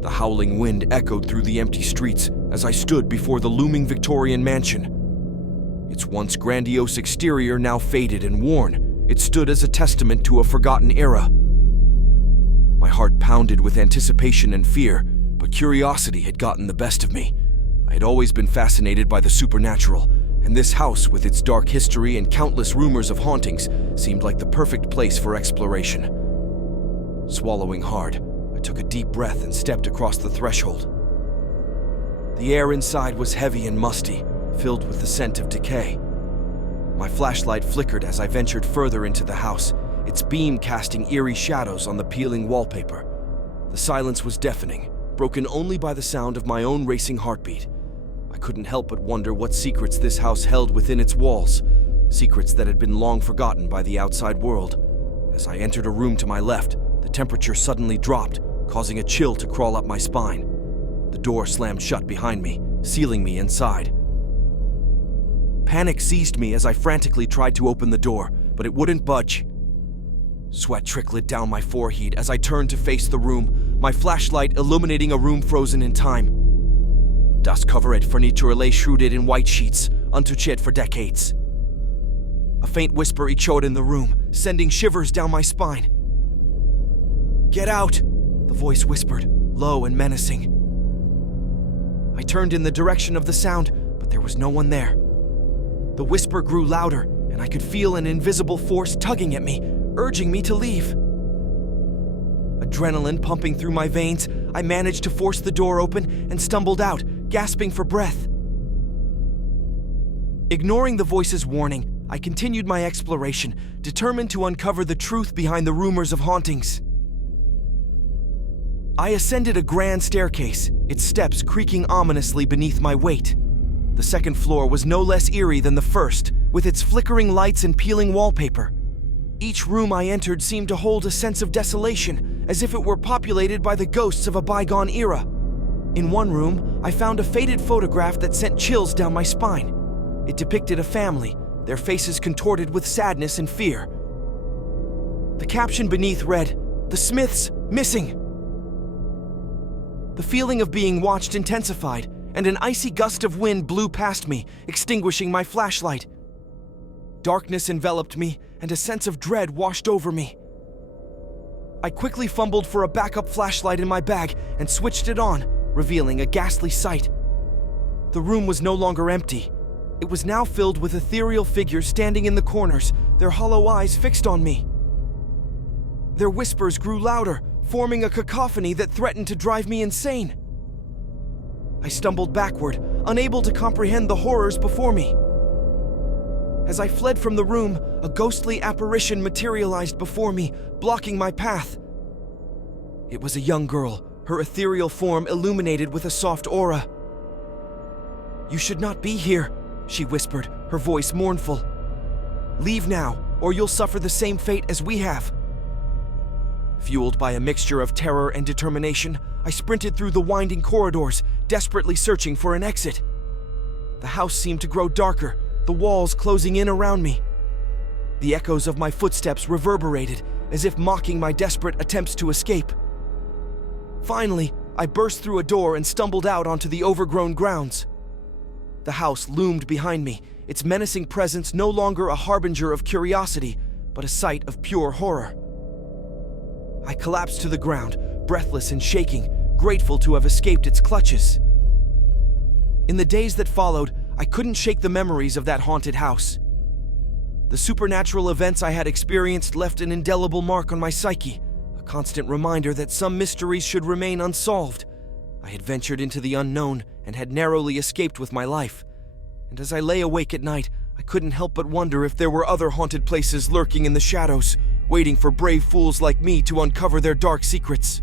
The howling wind echoed through the empty streets as I stood before the looming Victorian mansion. Its once grandiose exterior now faded and worn, it stood as a testament to a forgotten era. My heart pounded with anticipation and fear, but curiosity had gotten the best of me. I had always been fascinated by the supernatural, and this house, with its dark history and countless rumors of hauntings, seemed like the perfect place for exploration. Swallowing hard, I took a deep breath and stepped across the threshold. The air inside was heavy and musty, filled with the scent of decay. My flashlight flickered as I ventured further into the house, its beam casting eerie shadows on the peeling wallpaper. The silence was deafening, broken only by the sound of my own racing heartbeat. I couldn't help but wonder what secrets this house held within its walls, secrets that had been long forgotten by the outside world. As I entered a room to my left, the temperature suddenly dropped, causing a chill to crawl up my spine. The door slammed shut behind me, sealing me inside. Panic seized me as I frantically tried to open the door, but it wouldn't budge. Sweat trickled down my forehead as I turned to face the room, my flashlight illuminating a room frozen in time. Dust-covered furniture lay shrouded in white sheets, untouched for decades. A faint whisper echoed in the room, sending shivers down my spine. "Get out!" the voice whispered, low and menacing. I turned in the direction of the sound, but there was no one there. The whisper grew louder, and I could feel an invisible force tugging at me, urging me to leave. Adrenaline pumping through my veins, I managed to force the door open and stumbled out, gasping for breath. Ignoring the voice's warning, I continued my exploration, determined to uncover the truth behind the rumors of hauntings. I ascended a grand staircase, its steps creaking ominously beneath my weight. The second floor was no less eerie than the first, with its flickering lights and peeling wallpaper. Each room I entered seemed to hold a sense of desolation, as if it were populated by the ghosts of a bygone era. In one room, I found a faded photograph that sent chills down my spine. It depicted a family, their faces contorted with sadness and fear. The caption beneath read, "The Smiths missing." The feeling of being watched intensified, and an icy gust of wind blew past me, extinguishing my flashlight. Darkness enveloped me, and a sense of dread washed over me. I quickly fumbled for a backup flashlight in my bag and switched it on, revealing a ghastly sight. The room was no longer empty. It was now filled with ethereal figures standing in the corners, their hollow eyes fixed on me. Their whispers grew louder, forming a cacophony that threatened to drive me insane. I stumbled backward, unable to comprehend the horrors before me. As I fled from the room, a ghostly apparition materialized before me, blocking my path. It was a young girl, her ethereal form illuminated with a soft aura. "You should not be here," she whispered, her voice mournful. "Leave now, or you'll suffer the same fate as we have." Fueled by a mixture of terror and determination, I sprinted through the winding corridors, desperately searching for an exit. The house seemed to grow darker, the walls closing in around me. The echoes of my footsteps reverberated, as if mocking my desperate attempts to escape. Finally, I burst through a door and stumbled out onto the overgrown grounds. The house loomed behind me, its menacing presence no longer a harbinger of curiosity, but a sight of pure horror. I collapsed to the ground, breathless and shaking, grateful to have escaped its clutches. In the days that followed, I couldn't shake the memories of that haunted house. The supernatural events I had experienced left an indelible mark on my psyche, a constant reminder that some mysteries should remain unsolved. I had ventured into the unknown and had narrowly escaped with my life. And as I lay awake at night, I couldn't help but wonder if there were other haunted places lurking in the shadows, waiting for brave fools like me to uncover their dark secrets.